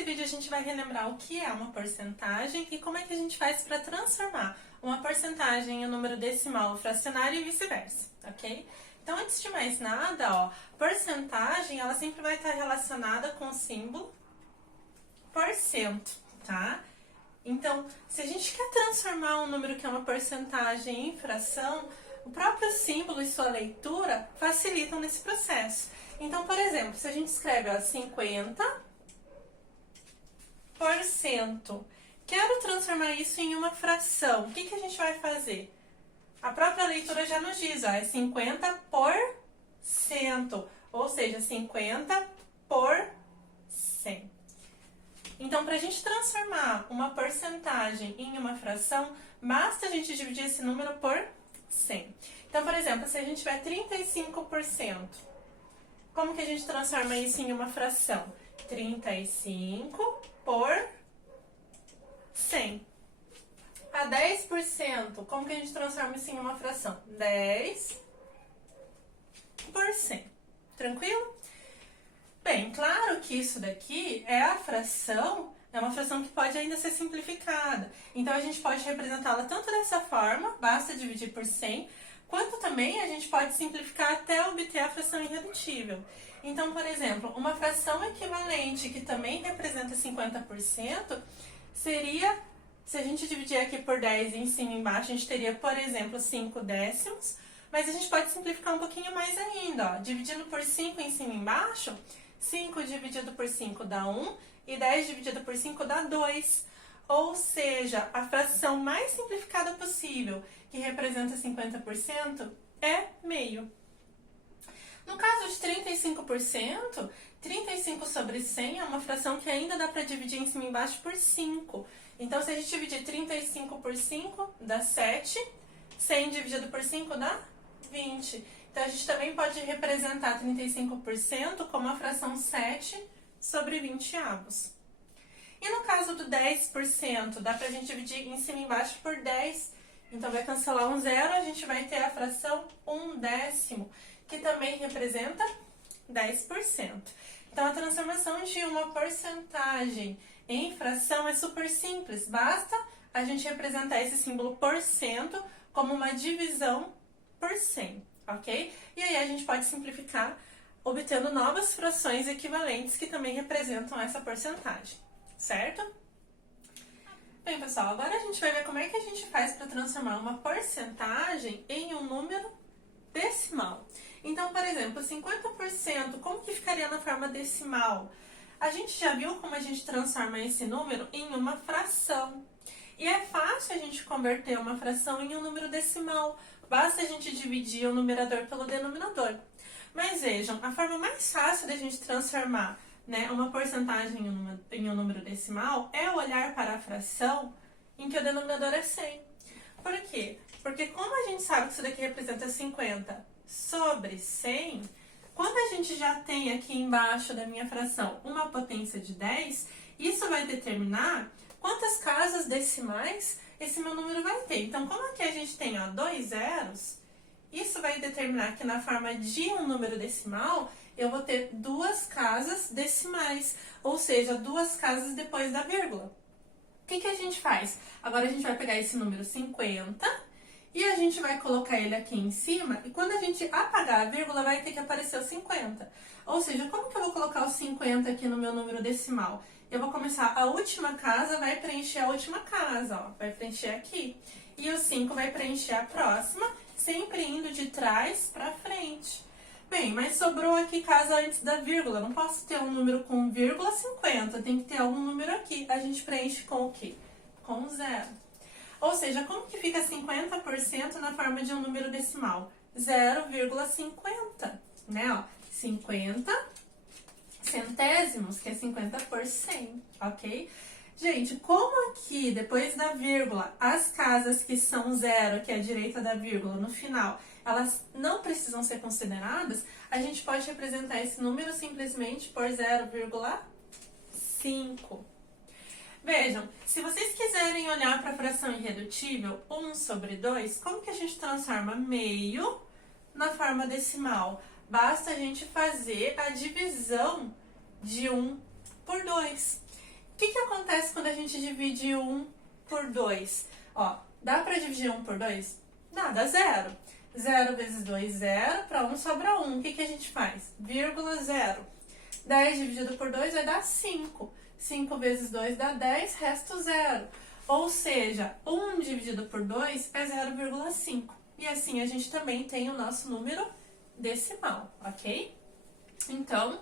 nesse vídeo a gente vai relembrar o que é uma porcentagem e como é que a gente faz para transformar uma porcentagem em um número decimal ou fracionário e vice-versa, ok? Então, antes de mais nada, ó, porcentagem, ela sempre vai estar relacionada com o símbolo porcento, tá? Então, se a gente quer transformar um número que é uma porcentagem em fração, o próprio símbolo e sua leitura facilitam nesse processo. Então, por exemplo, se a gente escreve ó, 50%, quero transformar isso em uma fração, o que a gente vai fazer? A própria leitura já nos diz, ó, é 50%, ou seja, 50 por 100. Então, para a gente transformar uma porcentagem em uma fração, basta a gente dividir esse número por 100. Então, por exemplo, se a gente tiver 35%, como que a gente transforma isso em uma fração? 35 por 100. A 10%, como que a gente transforma isso em uma fração? 10 por 100. Tranquilo? Bem, claro que isso daqui é a fração, é uma fração que pode ainda ser simplificada. Então, a gente pode representá-la tanto dessa forma, basta dividir por 100, quanto também a gente pode simplificar até obter a fração irredutível. Então, por exemplo, uma fração equivalente que também representa 50% seria, se a gente dividir aqui por 10 em cima e embaixo, a gente teria, por exemplo, 5 décimos, mas a gente pode simplificar um pouquinho mais ainda, ó. Dividindo por 5 em cima e embaixo, 5 dividido por 5 dá 1 e 10 dividido por 5 dá 2. Ou seja, a fração mais simplificada possível, que representa 50%, é meio. No caso de 35%, 35 sobre 100 é uma fração que ainda dá para dividir em cima e embaixo por 5. Então, se a gente dividir 35 por 5, dá 7. 100 dividido por 5 dá 20. Então, a gente também pode representar 35% como a fração 7 sobre 20 avos. E no caso do 10%, dá pra gente dividir em cima e embaixo por 10. Então, vai cancelar um zero, a gente vai ter a fração 1/10, que também representa 10%. Então, a transformação de uma porcentagem em fração é super simples. Basta a gente representar esse símbolo porcento como uma divisão por 100, ok? E aí, a gente pode simplificar obtendo novas frações equivalentes que também representam essa porcentagem. Certo? Bem, pessoal, agora a gente vai ver como é que a gente faz para transformar uma porcentagem em um número decimal. Então, por exemplo, 50%, como que ficaria na forma decimal? A gente já viu como a gente transforma esse número em uma fração. E é fácil a gente converter uma fração em um número decimal. Basta a gente dividir o numerador pelo denominador. Mas vejam, a forma mais fácil da gente transformar uma porcentagem em um número decimal é olhar para a fração em que o denominador é 100. Por quê? Porque como a gente sabe que isso daqui representa 50 sobre 100, quando a gente já tem aqui embaixo da minha fração uma potência de 10, isso vai determinar quantas casas decimais esse meu número vai ter. Então, como aqui a gente tem 2 zeros, isso vai determinar que na forma de um número decimal, eu vou ter 2 casas decimais, ou seja, 2 casas depois da vírgula. O que a gente faz? Agora a gente vai pegar esse número 50 e a gente vai colocar ele aqui em cima, e quando a gente apagar a vírgula, vai ter que aparecer o 50. Ou seja, como que eu vou colocar o 50 aqui no meu número decimal? Eu vou começar, a última casa vai preencher a última casa, ó, vai preencher aqui. E o 5 vai preencher a próxima, sempre indo de trás para frente. Bem, mas sobrou aqui casa antes da vírgula. Não posso ter um número com vírgula 50, tem que ter algum número aqui. A gente preenche com o quê? Com 0. Ou seja, como que fica 50% na forma de um número decimal? 0,50, né? Ó, 50 centésimos, que é 50 por 100, ok? Gente, como aqui, depois da vírgula, as casas que são 0, que é a direita da vírgula, no final, elas não precisam ser consideradas, a gente pode representar esse número simplesmente por 0,5. Vejam, se vocês quiserem olhar para a fração irredutível, 1 sobre 2, como que a gente transforma meio na forma decimal? Basta a gente fazer a divisão de 1 por 2. que acontece quando a gente divide 1 por 2? Ó, dá pra dividir 1 por 2? Dá 0. 0 vezes 2, 0. Para 1 sobra 1. O que a gente faz? Vírgula 0. 10 dividido por 2 vai dar 5. 5 vezes 2 dá 10, resto 0. Ou seja, 1 dividido por 2 é 0,5. E assim a gente também tem o nosso número decimal, ok? Então,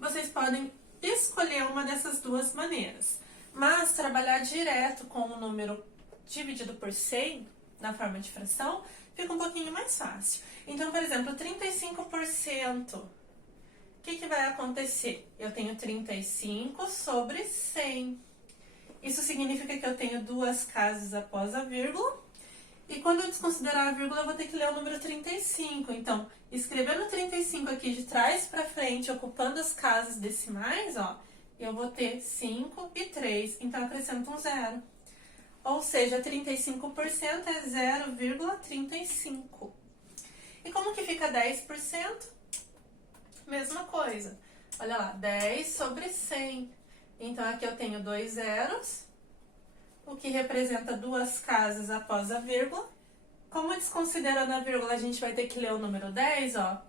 vocês podem escolher uma dessas duas maneiras. Mas trabalhar direto com o número dividido por 100, na forma de fração, fica um pouquinho mais fácil. Então, por exemplo, 35%. O que vai acontecer? Eu tenho 35 sobre 100. Isso significa que eu tenho duas casas após a vírgula. E quando eu desconsiderar a vírgula, eu vou ter que ler o número 35. Então, escrevendo 35 aqui de trás para frente, ocupando as casas decimais, ó, eu vou ter 5 e 3. Então, acrescento um 0. Ou seja, 35% é 0,35. E como que fica 10%? Mesma coisa. Olha lá, 10 sobre 100. Então, aqui eu tenho 2 zeros, o que representa duas casas após a vírgula. Como desconsiderando a vírgula, a gente vai ter que ler o número 10, ó.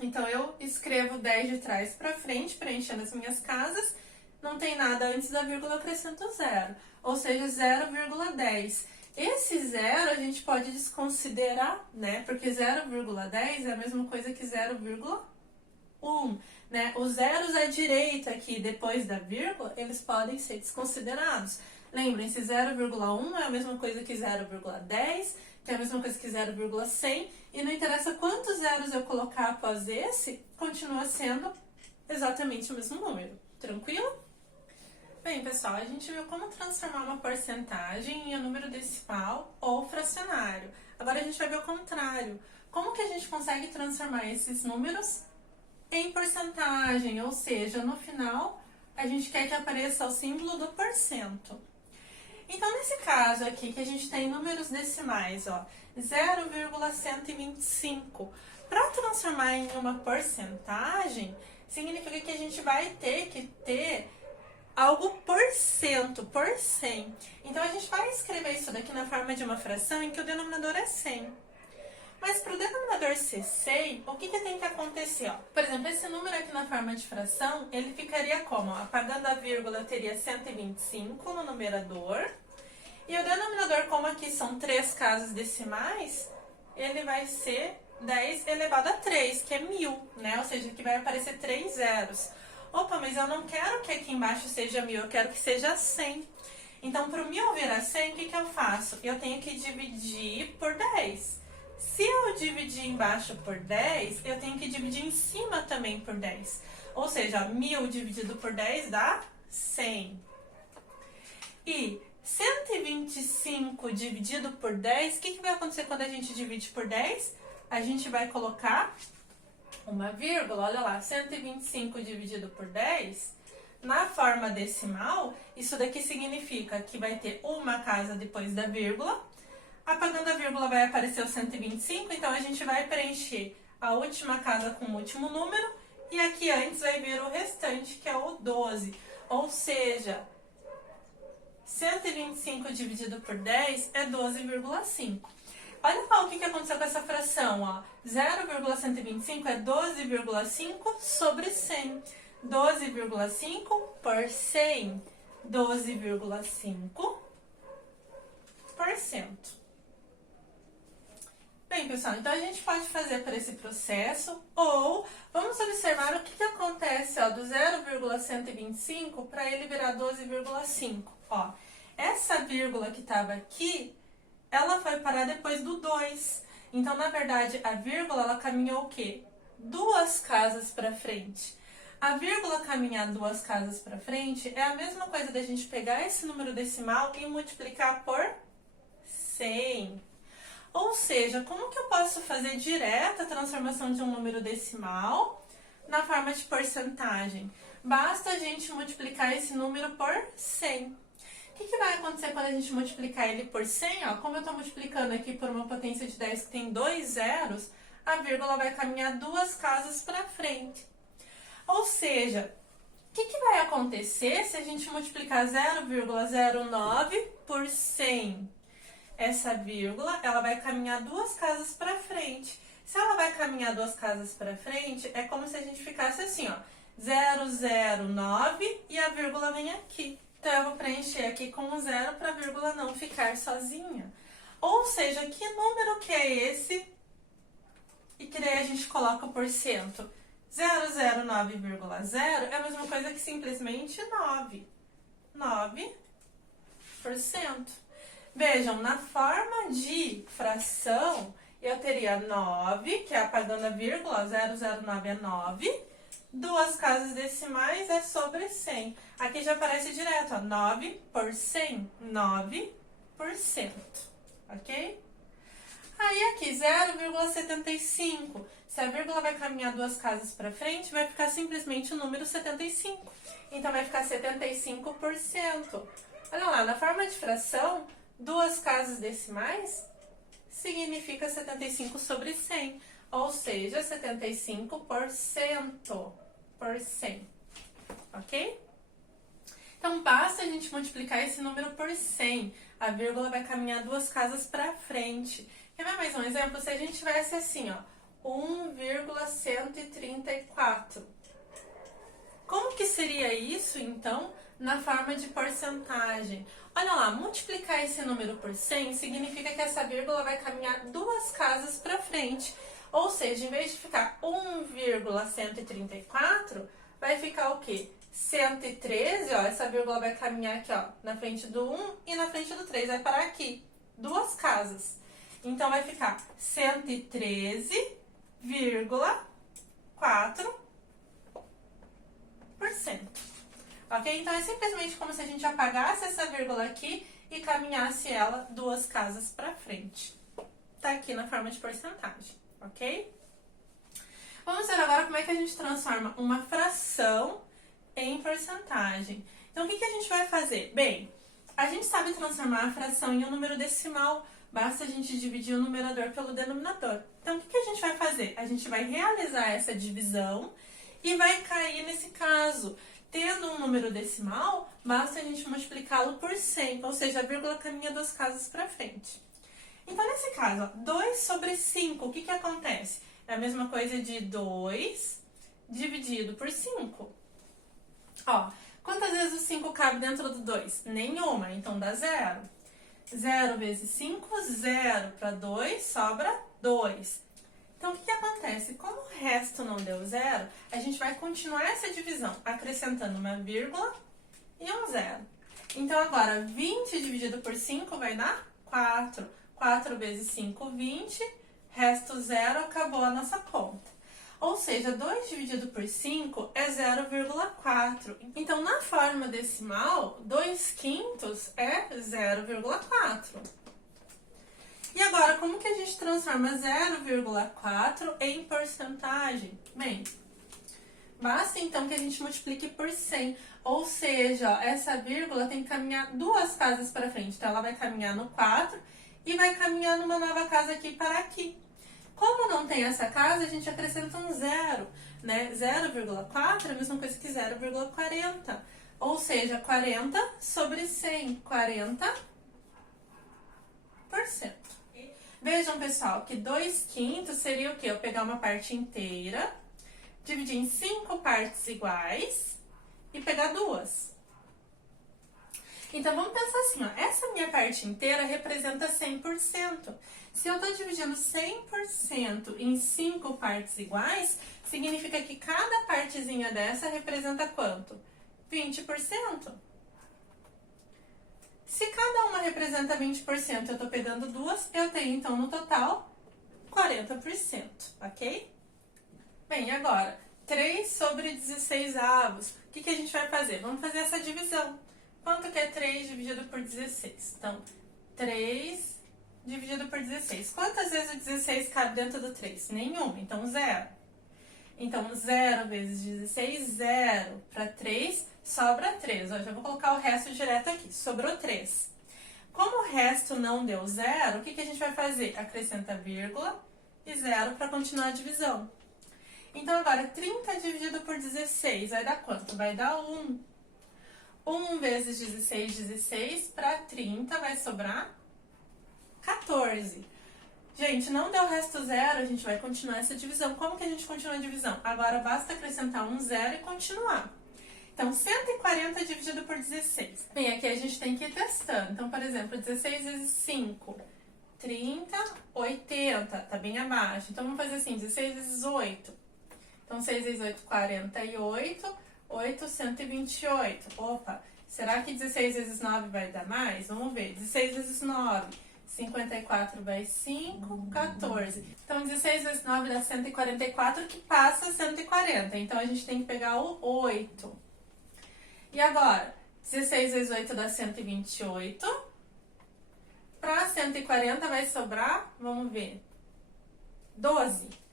Então, eu escrevo 10 de trás para frente, preenchendo as minhas casas. Não tem nada antes da vírgula, eu acrescento 0. Ou seja, 0,10. Esse 0 a gente pode desconsiderar, né? Porque 0,10 é a mesma coisa que 0,1, né? Os zeros à direita aqui, depois da vírgula, eles podem ser desconsiderados. Lembrem-se, 0,1 é a mesma coisa que 0,10, que é a mesma coisa que 0,100, e não interessa quantos zeros eu colocar após esse, continua sendo exatamente o mesmo número. Tranquilo? Bem, pessoal, a gente viu como transformar uma porcentagem em um número decimal ou fracionário. Agora a gente vai ver o contrário. Como que a gente consegue transformar esses números em porcentagem? Ou seja, no final, a gente quer que apareça o símbolo do porcento. Então, nesse caso aqui, que a gente tem números decimais, ó, 0,125. Para transformar em uma porcentagem, significa que a gente vai ter que ter algo por cento, por 100. Então, a gente vai escrever isso daqui na forma de uma fração em que o denominador é 100. Mas para o denominador ser 100, o que tem que acontecer? Ó? Por exemplo, esse número aqui na forma de fração, ele ficaria como? Ó, apagando a vírgula, eu teria 125 no numerador. E o denominador, como aqui são 3 casas decimais, ele vai ser 10 elevado a 3, que é 1000, né? Ou seja, aqui vai aparecer 3 zeros. Opa, mas eu não quero que aqui embaixo seja 1000, eu quero que seja 100. Então, para o 1000 virar 100, o que eu faço? Eu tenho que dividir por 10. Se eu dividir embaixo por 10, eu tenho que dividir em cima também por 10. Ou seja, 1000 dividido por 10 dá 100. E 125 dividido por 10, o que vai acontecer quando a gente divide por 10? A gente vai colocar uma vírgula, olha lá, 125 dividido por 10, na forma decimal, isso daqui significa que vai ter uma casa depois da vírgula. Apagando a vírgula vai aparecer o 125, então a gente vai preencher a última casa com o último número, e aqui antes vai vir o restante, que é o 12. Ou seja, 125 dividido por 10 é 12,5. Olha só o que aconteceu com essa fração, ó. 0,125 é 12,5 sobre 100. 12,5 por 100. 12,5%. Bem, pessoal, então a gente pode fazer por esse processo, ou vamos observar o que acontece, ó, do 0,125 para ele virar 12,5. Ó, essa vírgula que estava aqui, ela foi parar depois do 2. Então, na verdade, a vírgula, ela caminhou o quê? 2 casas para frente. A vírgula caminhar 2 casas para frente é a mesma coisa da gente pegar esse número decimal e multiplicar por 100. Ou seja, como que eu posso fazer direta a transformação de um número decimal na forma de porcentagem? Basta a gente multiplicar esse número por 100. O que vai acontecer quando a gente multiplicar ele por 100? Ó, como eu estou multiplicando aqui por uma potência de 10 que tem 2 zeros, a vírgula vai caminhar 2 casas para frente. Ou seja, que vai acontecer se a gente multiplicar 0,09 por 100? Essa vírgula, ela vai caminhar 2 casas para frente. Se ela vai caminhar 2 casas para frente, é como se a gente ficasse assim, ó, 009 e a vírgula vem aqui. Então, eu vou preencher aqui com um zero para a vírgula não ficar sozinha. Ou seja, que número que é esse? E que daí a gente coloca o porcento. 009,0 é a mesma coisa que simplesmente 9. 9%. Vejam, na forma de fração, eu teria 9, que é apagando a vírgula, 009 é 9. 2 casas decimais é sobre 100. Aqui já aparece direto, ó, 9 por 100. 9%. Ok? Aí aqui, 0,75. Se a vírgula vai caminhar 2 casas para frente, vai ficar simplesmente o número 75. Então, vai ficar 75%. Olha lá, na forma de fração, 2 casas decimais significa 75 sobre 100. Ou seja, 75% por 100. Ok? Então, basta a gente multiplicar esse número por 100. A vírgula vai caminhar 2 casas para frente. Quer ver mais um exemplo? Se a gente tivesse assim, ó, 1,134. Como que seria isso, então, na forma de porcentagem? Olha lá, multiplicar esse número por 100 significa que essa vírgula vai caminhar 2 casas para frente. Ou seja, em vez de ficar 1,134, vai ficar o quê? 113, ó, essa vírgula vai caminhar aqui, ó, na frente do 1 e na frente do 3, vai parar aqui, 2 casas. Então, vai ficar 113,4%. Ok? Então, é simplesmente como se a gente apagasse essa vírgula aqui e caminhasse ela 2 casas para frente. Tá aqui na forma de porcentagem, ok? Vamos ver agora como é que a gente transforma uma fração em porcentagem. Então, o que a gente vai fazer? Bem, a gente sabe transformar a fração em um número decimal. Basta a gente dividir o numerador pelo denominador. Então, o que a gente vai fazer? A gente vai realizar essa divisão e vai cair nesse caso. Tendo um número decimal, basta a gente multiplicá-lo por 100, ou seja, a vírgula caminha 2 casas para frente. Então, nesse caso, ó, 2 sobre 5, o que acontece? É a mesma coisa de 2 dividido por 5. Ó, quantas vezes o 5 cabe dentro do 2? Nenhuma, então dá 0. 0 vezes 5, 0 para 2, sobra 2. Então, o que acontece? Como o resto não deu 0, a gente vai continuar essa divisão, acrescentando uma vírgula e um 0. Então, agora, 20 dividido por 5 vai dar 4. 4 vezes 5, 20. Resto 0, acabou a nossa conta. Ou seja, 2 dividido por 5 é 0,4. Então, na forma decimal, 2/5 é 0,4. E agora, como que a gente transforma 0,4 em porcentagem? Bem, basta então que a gente multiplique por 100. Ou seja, ó, essa vírgula tem que caminhar 2 casas para frente. Então, ela vai caminhar no 4 e vai caminhar numa nova casa aqui para aqui. Como não tem essa casa, a gente acrescenta um 0, né? 0,4 é a mesma coisa que 0,40. Ou seja, 40 sobre 100, 40%. Vejam, pessoal, que 2/5 seria o quê? Eu pegar uma parte inteira, dividir em 5 partes iguais e pegar 2. Então, vamos pensar assim, ó, essa minha parte inteira representa 100%. Se eu estou dividindo 100% em 5 partes iguais, significa que cada partezinha dessa representa quanto? 20%. Se cada uma representa 20%, eu estou pegando 2, eu tenho, então, no total, 40%, ok? Bem, agora, 3 sobre 16 avos. O que a gente vai fazer? Vamos fazer essa divisão. Quanto que é 3 dividido por 16? Então, 3 dividido por 16. Quantas vezes o 16 cabe dentro do 3? Nenhuma, então 0. Então, 0 vezes 16, 0 para 3, sobra 3. Eu já vou colocar o resto direto aqui. Sobrou 3. Como o resto não deu 0, o que a gente vai fazer? Acrescenta vírgula e 0 para continuar a divisão. Então, agora, 30 dividido por 16 vai dar quanto? Vai dar 1. 1 vezes 16, 16, para 30 vai sobrar 14. Gente, não deu resto zero, a gente vai continuar essa divisão. Como que a gente continua a divisão? Agora, basta acrescentar um zero e continuar. Então, 140 dividido por 16. Bem, aqui a gente tem que ir testando. Então, por exemplo, 16 vezes 5, 30, 80, tá bem abaixo. Então, vamos fazer assim, 16 vezes 8. Então, 6 vezes 8, 48, 8, 128. Opa, será que 16 vezes 9 vai dar mais? Vamos ver, 16 vezes 9, 54 vai 5, 14. Então, 16 vezes 9 dá 144, que passa 140. Então, a gente tem que pegar o 8. E agora, 16 vezes 8 dá 128. Para 140 vai sobrar, vamos ver, 12.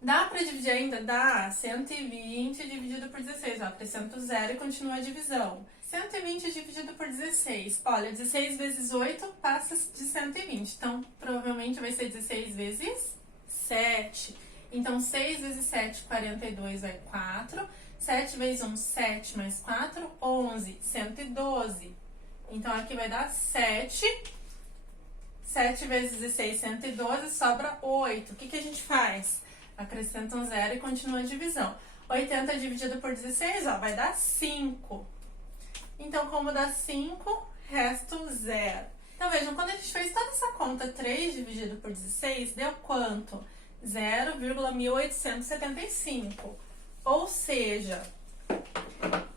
Dá para dividir ainda? Dá. 120 dividido por 16. Ó, acrescento zero e continua a divisão. 120 dividido por 16. Olha, 16 vezes 8 passa de 120. Então, provavelmente vai ser 16 vezes 7. Então, 6 vezes 7, 42 vai 4. 7 vezes 1, 7 mais 4, 11, 112. Então, aqui vai dar 7. 7 vezes 16, 112, sobra 8. O que a gente faz? Acrescenta um zero e continua a divisão. 80 dividido por 16, ó, vai dar 5. Então, como dá 5, resto zero. Então, vejam, quando a gente fez toda essa conta, 3 dividido por 16, deu quanto? 0,1875. Ou seja,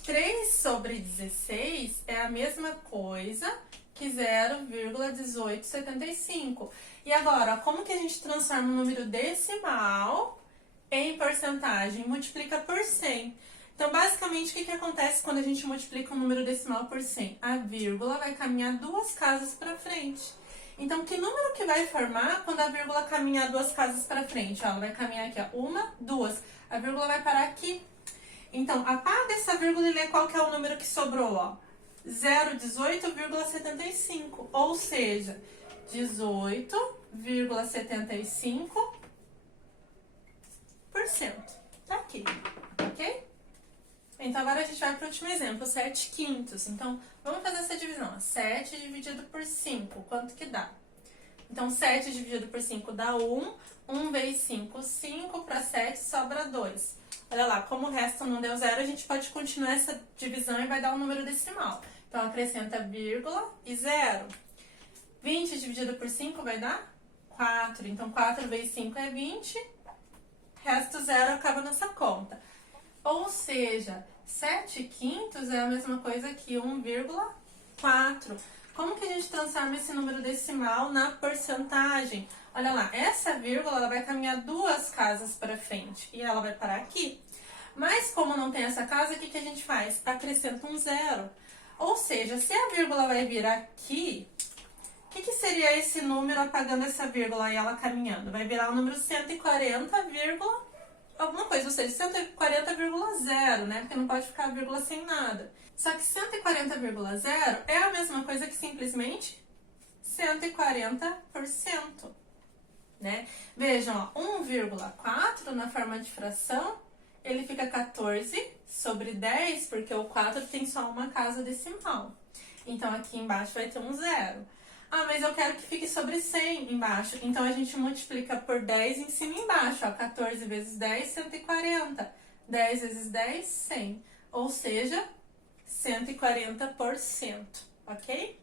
3 sobre 16 é a mesma coisa que 0,1875. E agora, como que a gente transforma um número decimal em porcentagem? Multiplica por 100. Então, basicamente, o que acontece quando a gente multiplica um número decimal por 100? A vírgula vai caminhar 2 casas para frente. Então, que número que vai formar quando a vírgula caminhar 2 casas para frente? Ó, ela vai caminhar aqui, ó, 1, 2. A vírgula vai parar aqui. Então, apaga essa vírgula e lê qual que é o número que sobrou, ó. 0,18,75, ou seja, 18,75%. Tá aqui, ok? Então, agora a gente vai para o último exemplo, 7 quintos. Então, vamos fazer essa divisão, ó. 7 dividido por 5, quanto que dá? Então, 7 dividido por 5 dá 1. 1 vezes 5, 5 para 7 sobra 2. Olha lá, como o resto não deu zero, a gente pode continuar essa divisão e vai dar um número decimal. Então, acrescenta vírgula e 0. 20 dividido por 5 vai dar 4. Então, 4 vezes 5 é 20. Resto zero acaba nessa conta. Ou seja, 7 quintos é a mesma coisa que 1,4. Como que a gente transforma esse número decimal na porcentagem? Olha lá, essa vírgula ela vai caminhar 2 casas para frente e ela vai parar aqui. Mas como não tem essa casa, o que a gente faz? Acrescenta um zero. Ou seja, se a vírgula vai vir aqui, o que seria esse número apagando essa vírgula e ela caminhando? Vai virar o número 140, alguma coisa, ou seja, 140,0, né? Porque não pode ficar a vírgula sem nada. Só que 140,0 é a mesma coisa que simplesmente 140%, né? Vejam, ó, 1,4 na forma de fração, ele fica 14 sobre 10, porque o 4 tem só uma casa decimal. Então, aqui embaixo vai ter um zero. Ah, mas eu quero que fique sobre 100 embaixo. Então, a gente multiplica por 10 em cima e embaixo. Ó, 14 vezes 10, 140. 10 vezes 10, 100. Ou seja, 140%, ok?